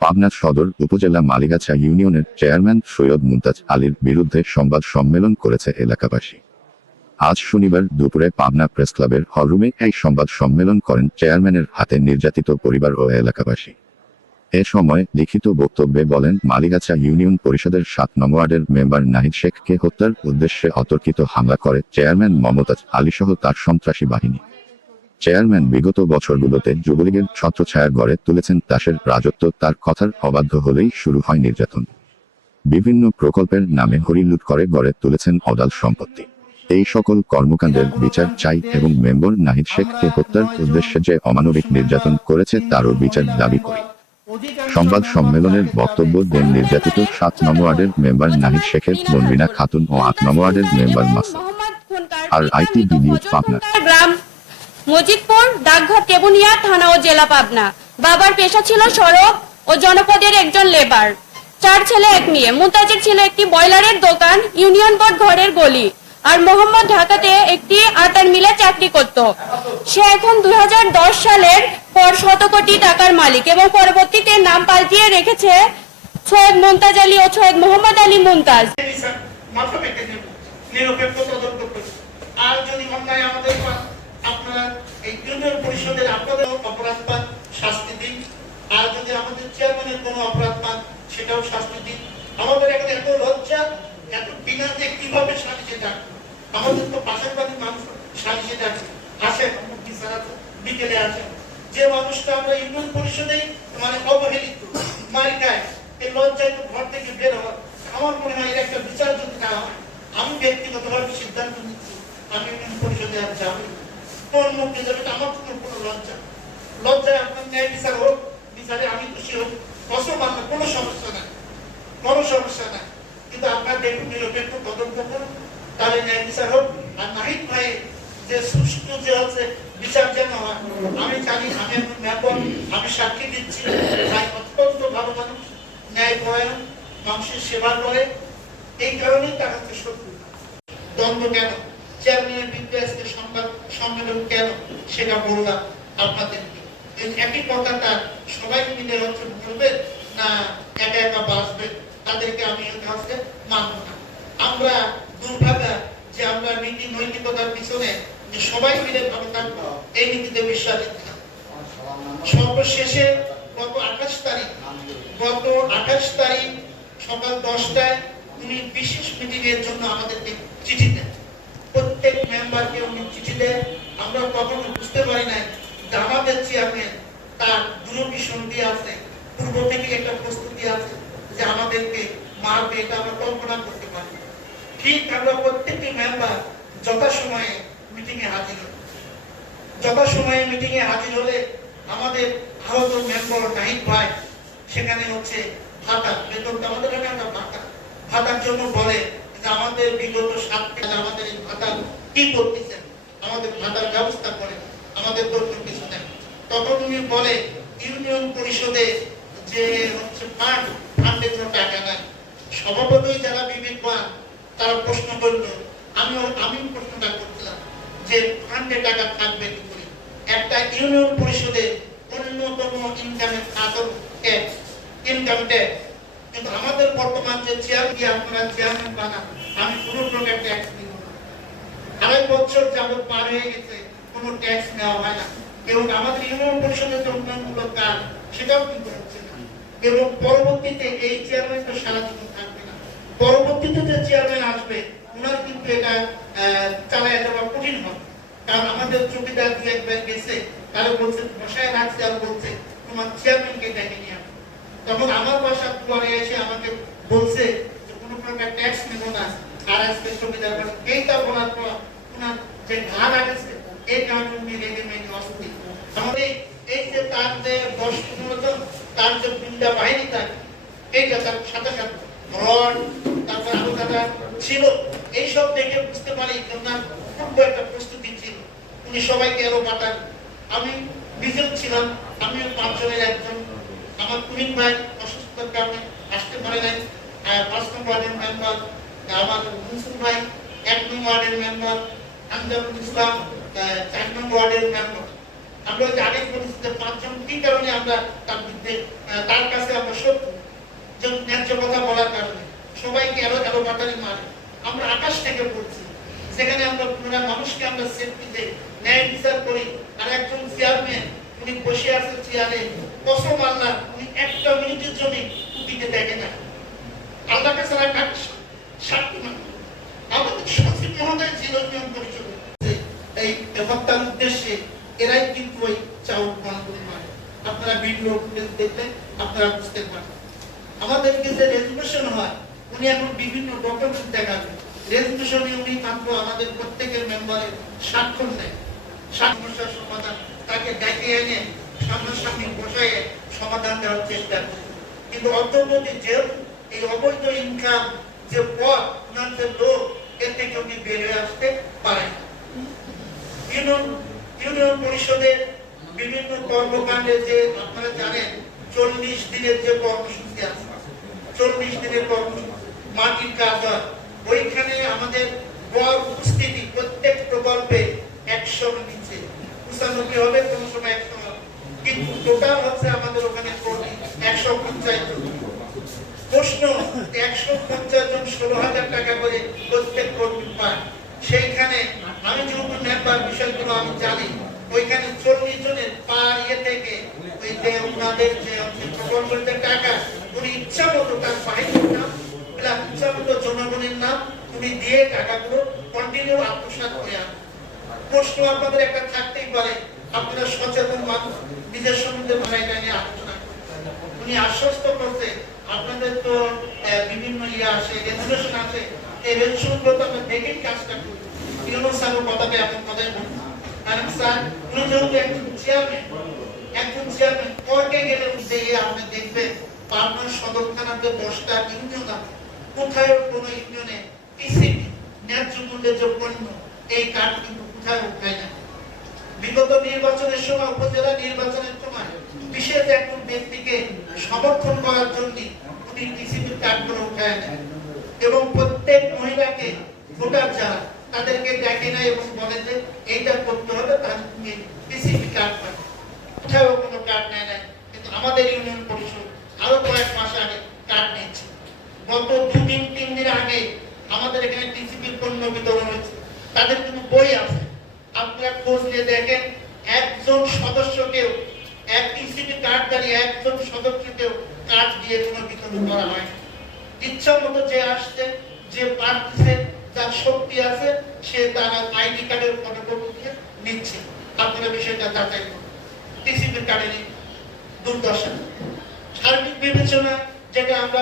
পাবনা সদর উপজেলা মালিগাছা ইউনিয়নের চেয়ারম্যান সৈয়দ মুমতাজ আলীর বিরুদ্ধে সংবাদ সম্মেলন করেছে এলাকাবাসী। আজ শনিবার দুপুরে পাবনা প্রেস ক্লাবের হলরুমে এই সংবাদ সম্মেলন করেন চেয়ারম্যানের হাতে নির্যাতিত পরিবার ও এলাকাবাসী। এ সময় লিখিত বক্তব্যে বলেন, মালিগাছা ইউনিয়ন পরিষদের সাত নং ওয়ার্ডের মেম্বার নাহিদ শেখকে হত্যার উদ্দেশ্যে অতর্কিত হামলা করে চেয়ারম্যান মমতাজ আলীসহ তার সন্ত্রাসী বাহিনী। চেয়ারম্যান বিগত বছরগুলোতে যুবলীগের ছত্রছায়া গড়ে তুলেছেন দাসের রাজত্ব তার কথার অবাধ্য হলেই শুরু হয় নির্যাতন। বিভিন্ন প্রকল্পের নামে হরিলুট করে গড়ে তুলেছেন অদাল সম্পত্তি। এই সকল কর্মকাণ্ডের বিচার চাই এবং মেম্বার নাহিদ শেখকে হত্যার উদ্দেশ্যে যে অমানবিক নির্যাতন করেছে তারও বিচার দাবি করি। সংবাদ সম্মেলনের বক্তব্য দেন নির্যাতিত সাত নম্বর ওয়ার্ডের মেম্বার নাহিদ শেখের বনবিনা খাতুন ও আট নম্বর ওয়ার্ডের মেম্বার মাসুদ। আর আইটি নিউজ পাবনা। মজিদপুর ডাকঘর কেবুনিয়া থানা ও জেলা পাবনা। বাবার পেশা ছিল সড়ক ও জনপদের একজন লেবার। চার ছেলে, এক মেয়ে। মুমতাজের ছিল একটি বয়লারের দোকান, ইউনিয়ন বোর্ড ঘরের গলি। আর মোহাম্মদ ঢাকাতে একটি আটার মিলে চাকরি করত। সে এখন দুই হাজার দশ সালের পর শত কোটি টাকার মালিক এবং পরবর্তীতে নাম পাল্টিয়ে রেখেছে সৈয়দ মুমতাজ আলী ও সৈয়দ মোহাম্মদ আলী মুমতাজ আর যদি অন্যায় আমাদের আপনারা এই ইউনিয়ন পরিষদের আপনাদের অপরাধ পান শাস্তি দিন। আর যদি আমাদের চেয়ারম্যানের কোনো অপরাধ পান সেটাও শাস্তি দিন। আমাদের এখন এত লজ্জা, এত বিনা যে কীভাবে সালিশে ডাকবো আমাদের তো পাশের বাড়ির মানুষ সালিশে ডাকে আসেন বিকেলে আসেন। যে মানুষটা আমরা ইউনিয়ন পরিষদেই মানে অবহেলিত, মার এই লজ্জায় তো ঘর থেকে বের হওয়া। আমার মনে হয় একটা বিচার যদি না হয়, আমি ব্যক্তিগতভাবে সিদ্ধান্ত নিচ্ছি, আমি ইউনিয়ন পরিষদে আর যাব কোন মুক্তি যাবে আমার কোনো কোনো লজ্জা। লজ্জায় আপনার ন্যায় বিচার হোক, বিচারে আমি খুশি হোক আমার কোনো সমস্যা নাই। কোনো সমস্যা নাই। কিন্তু আপনার দেখুন নিরপেক্ষ তদন্ত করুন, তাহলে ন্যায় বিচার হোক। আর নাহিদ ভাই, যে সুষ্ঠু যে আছে, বিচার যেন হয়। আমি জানি আমি এখন আমি সাক্ষী দিচ্ছি। ভাই অত্যন্ত ভালো মানুষ, ন্যায় পরায়ণ মানুষের সেবা করে। এই কারণেই তার হচ্ছে শত্রু। দ্বন্দ্ব কেন? চেয়ারম্যানের বিরুদ্ধে আজকে সংবাদ সম্মেলন কেন সেটা বললাম আপনাদেরকে। একই কথাটা সবাই মিলে হচ্ছে বলবে না একা একা বাঁচবে, তাদেরকে আমি কাজকে মানব না। আমরা দুর্ভাগা যে আমরা নীতি নৈতিকতার পিছনে যে সবাই মিলে ভালো থাকব, এই নীতিতে বিশ্বাস সর্বশেষে গত আঠাশ তারিখ, গত আঠাশ তারিখ সকাল দশটায় উনি বিশেষ মিটিং এর জন্য আমাদেরকে চিঠি দেন। প্রত্যেক মেম্বারকে উনি চিঠি দেন। আমরা কখনো বুঝতে পারি নাই। যে আমাদের চেয়ারম্যান তার দূরভিসন্ধি আছে। পূর্ব থেকে একটা প্রস্তুতি আছে যে আমাদেরকে মারবে এটা আমরা কল্পনা করতে পারি। ঠিক আমরা প্রত্যেকটি মেম্বার যথাসময়ে মিটিং এ হাজির হই। যথাসময়ে মিটিং এ হাজির হলে আমাদের আহত মেম্বার নাহিদ ভাই, সেখানে হচ্ছে ভাতা বেতনটা আমাদের এখানে ভাতা ভাতার জন্য বলে আমাদের বিগত সাত আমাদের এই ভাতা কি করতেছেন? আমাদের ভাতার ব্যবস্থা করে আমাদের দরকার কিছু নেই। তখন উনি বলে ইউনিয়ন পরিষদে যে হচ্ছে ফান্ড ফান্ডে কোনো টাকা নাই। স্বভাবতই যারা বিবেকবান তারা প্রশ্ন করল আমিও আমি প্রশ্নটা করছিলাম যে ফান্ডে টাকা থাকবে কি করে? একটা ইউনিয়ন পরিষদে অন্যতম ইনকামের খাতর ট্যাক্স ইনকাম ট্যাক্স কিন্তু আমাদের বর্তমান যে চেয়ার দিয়ে চেয়ারম্যান বানান আমি কোনো প্রকার ট্যাক্স দিব না। আড়াই বছর যাবত পার হয়ে গেছে, কোনো ট্যাক্স নেওয়া হয় না। এবং আমাদের ইউনিয়ন পরিষদের যে উন্নয়নমূলক কাজ, সেটাও কিন্তু হচ্ছে না। এবং পরবর্তীতে এই চেয়ারম্যান তো সারা জীবন থাকবে না। পরবর্তীতে যে চেয়ারম্যান আসবে ওনার কিন্তু এটা চালায় যাওয়া কঠিন হবে। কারণ আমাদের চৌকিদার দু একবার গেছে, তারা বলছে বসায় রাখছে, আর বলছে, তোমার চেয়ারম্যানকে ডেকে নিয়ে তখন আমার বাসা পরে এসে আমাকে বলছে কোনো প্রকার ট্যাক্স নেব না। আর আজকে চৌকিদার বাসা এইটা বলার পর ওনার যে ঘাড় আগেছে এই কারণে উনি রেগে মেগে অস্থির আমাদের এই যে তার যে পনেরো তার যে গুন্ডা বাহিনী থাকে এইটা তার সাথে সাথে রড, তারপর আরও যারা ছিল, এইসব দেখে বুঝতে পারি ওনার পূর্ব একটা প্রস্তুতি ছিল। উনি সবাইকে এরো পাঠান। আমি নিজেও ছিলাম, আমিও পাঁচজনের একজন আমার কুলিন ভাই অসুস্থতার কারণে আসতে পারে নাই। পাঁচ নম্বর ওয়ার্ডের মেম্বার আমার মুনসুর ভাই, এক নম্বর ওয়ার্ডের মেম্বার আঞ্জারুল ইসলাম চার নম্বর ওয়ার্ডের মেম্বার। আমরা যে আগে বলেছি যে পাঁচজন কি কারণে আমরা তার বিরুদ্ধে তার কাছে আমরা শত্রু ন্যায্য কথা বলার কারণে। সবাইকে এলো এলো বাটারি মারে। আমরা আকাশ থেকে পড়ছি। সেখানে আমরা পুনরায় মানুষকে আমরা সেফটিতে ন্যায় বিচার করি। আর একজন চেয়ারম্যান উনি বসে আছে চেয়ারে কসম আল্লাহ উনি একটা মিনিটের জন্য টুপিতে দেখে না। আল্লাহকে ছাড়া কাজ সাক্ষী আমাদের সচিব মহোদয় ছিল নিয়ম পরিষদে এই হত্যার উদ্দেশ্যে এরাই কিন্তু ওই চাউল পান করে মারে। আপনারা ভিডিও দেখলে আপনারা বুঝতে পারবেন। আমাদেরকে যে রেজুলেশন হয়, উনি এখন বিভিন্ন ডকুমেন্ট দেখাবেন। রেজুলেশনে উনি মাত্র আমাদের প্রত্যেকের মেম্বারের স্বাক্ষর নেয়। সমস্যার সমাধান, তাকে ডেকে এনে সামনাসামনি বসায় সমাধান দেওয়ার চেষ্টা কিন্তু অর্থনৈতিক যেহেতু এই অবৈধ ইনকাম যে পথ, ওনার লোক এর থেকে উনি বের হয়ে আসতে পারেন ইউনিয়ন পরিষদের বিভিন্ন কর্মকাণ্ডে যে আপনারা জানেন, চল্লিশ দিনের যে কর্মসূচি আছে, চল্লিশ দিনের কর্মসূচি, মাটির কাজ হয়। ওইখানে আমাদের গড় উপস্থিতি প্রত্যেক প্রকল্পে একশো নিচে পঁচানব্বই হবে কোন সময় একশো হবে কিন্তু টোটাল হচ্ছে আমাদের ওখানে একশো পঞ্চায়েত প্রশ্ন, একশো পঞ্চাশ জন ষোলো হাজার টাকা করে প্রত্যেক কর্মী পায়। সেইখানে আমি যেহেতু মেম্বার বিষয়গুলো আমি জানি, ওইখানে চল্লিশ জনের পার ইয়ে থেকে ওই যে ওনাদের যে প্রকল্পের টাকা, উনি ইচ্ছা মতো তার বাহিনীর নাম ইচ্ছা মতো জনগণের নাম উনি দিয়ে টাকাগুলো কন্টিনিউ আত্মসাৎ করে আনেন প্রশ্ন আপনাদের একটা থাকতেই পারে, আপনারা সচেতন মানুষ। এটা নিয়ে আলোচনা উনি আশ্বস্ত আপনাদের তো বিভিন্ন ইয়ে রেজুলেশন আছে, এই রেজুলেশনগুলো তো আমরা দেখেই কাজটা করি। স্যারের কথাকে বলুন কারণ স্যার, উনি যেহেতু একজন চেয়ারম্যান একজন চেয়ারম্যান কর্কে গেলে আপনি দেখবেন পাবনার সদর থানার যে দশটা ইউনিয়ন আছে কোথায় কোনো ইউনিয়নে টিসিপি ন্যায্য মূল্যের যে পণ্য, এই কার্ড কিন্তু কোথায় উঠায় না। বিগত নির্বাচনের সময়, উপজেলা নির্বাচনের সময় বিশেষ একজন ব্যক্তিকে সমর্থন করার জন্য উনি টিসিপি কার্ডগুলো উঠায় এবং প্রত্যেক মহিলাকে ভোটার যারা, তাদেরকে দেখে নেয় এবং বলে যে, এইটা করতে হবে তার তুমি কার্ড পাবে কোথাও কোনো কার্ড নেয় নাই, কিন্তু আমাদের ইউনিয়ন পরিষদ আরও কয়েক মাস আগে কার্ড নিচ্ছে গত দুদিন, তিন দিন আগে আমাদের এখানে টিসিপির পণ্য বিতরণ হয়েছে। তাদের কিন্তু বই আছে? খোঁজ নিয়ে দেখেন, একজন সদস্যকেও, এক টিসিপি কার্ড দাঁড়িয়ে একজন সদস্যকেও কার্ড দিয়ে কোনো বিতরণ করা হয় ইচ্ছা মতো যে আসছে, যে পারতেছে, যার শক্তি আছে, সে তার আইডি কার্ডের ফটোকপি দিয়ে নিচ্ছে। আপনারা বিষয়টা যাচাই করুন। টিসিপির কার্ডে দুর্দশা। সার্বিক বিবেচনা যেটা আমরা